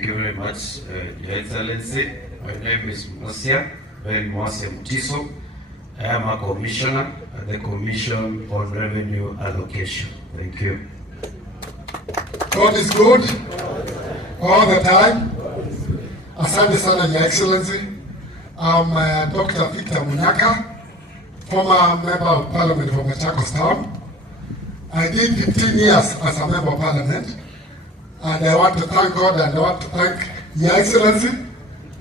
Thank you very much, Your Excellency. My name is Mosia Mutiso. I am a commissioner at the Commission on Revenue Allocation. Thank you. God is good all the time. Asante sana, Your Excellency. I'm Dr. Victor Munyaka, former Member of Parliament for Machakos Town. I did 15 years as a Member of Parliament, and I want to thank God and I want to thank Your Excellency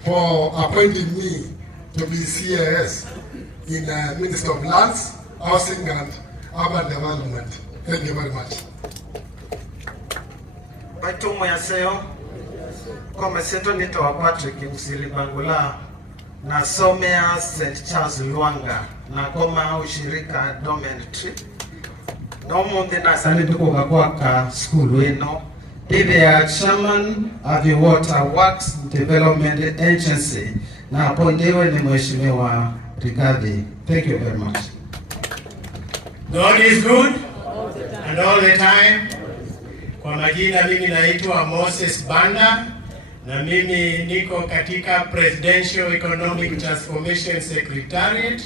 for appointing me to be CAS in Ministry of Lands, Housing and Urban Development. Thank you very much. Baitumu ya seo, kwa meseto nito wa Patrick Msilibangula na somea St. Charles Luanga na koma ushirika Dormitory. No mundi na sanitu kwa ka school weno. Bibi ya chairman of the Water Works Development Agency na appointewe ni Mheshimiwa Rigathi. Thank you very much. God is good and all the time. Kwa majina mimi naitwa Moses Banda na mimi niko katika Presidential Economic Transformation Secretariat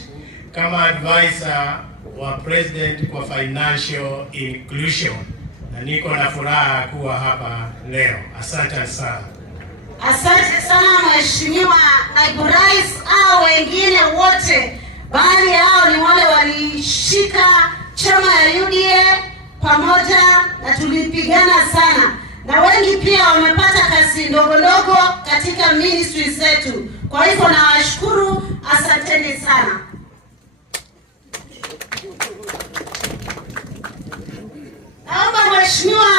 kama advisor wa President kwa Financial Inclusion. Na niko na furaha kuwa hapa leo. Asante sana. Asante sana Mheshimiwa Naibu Rais au wengine wote. Baadhi yao ni wale walishika chama ya UDA pamoja na tulipigana sana. Na wengi pia wamepata kazi ndogo ndogo katika ministry zetu. Kwa hivyo nawashukuru, asanteni sana. Naomba Mheshimiwa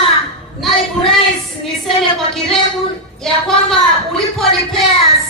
Naibu Rais niseme kwa kirefu ya kwamba uliponipea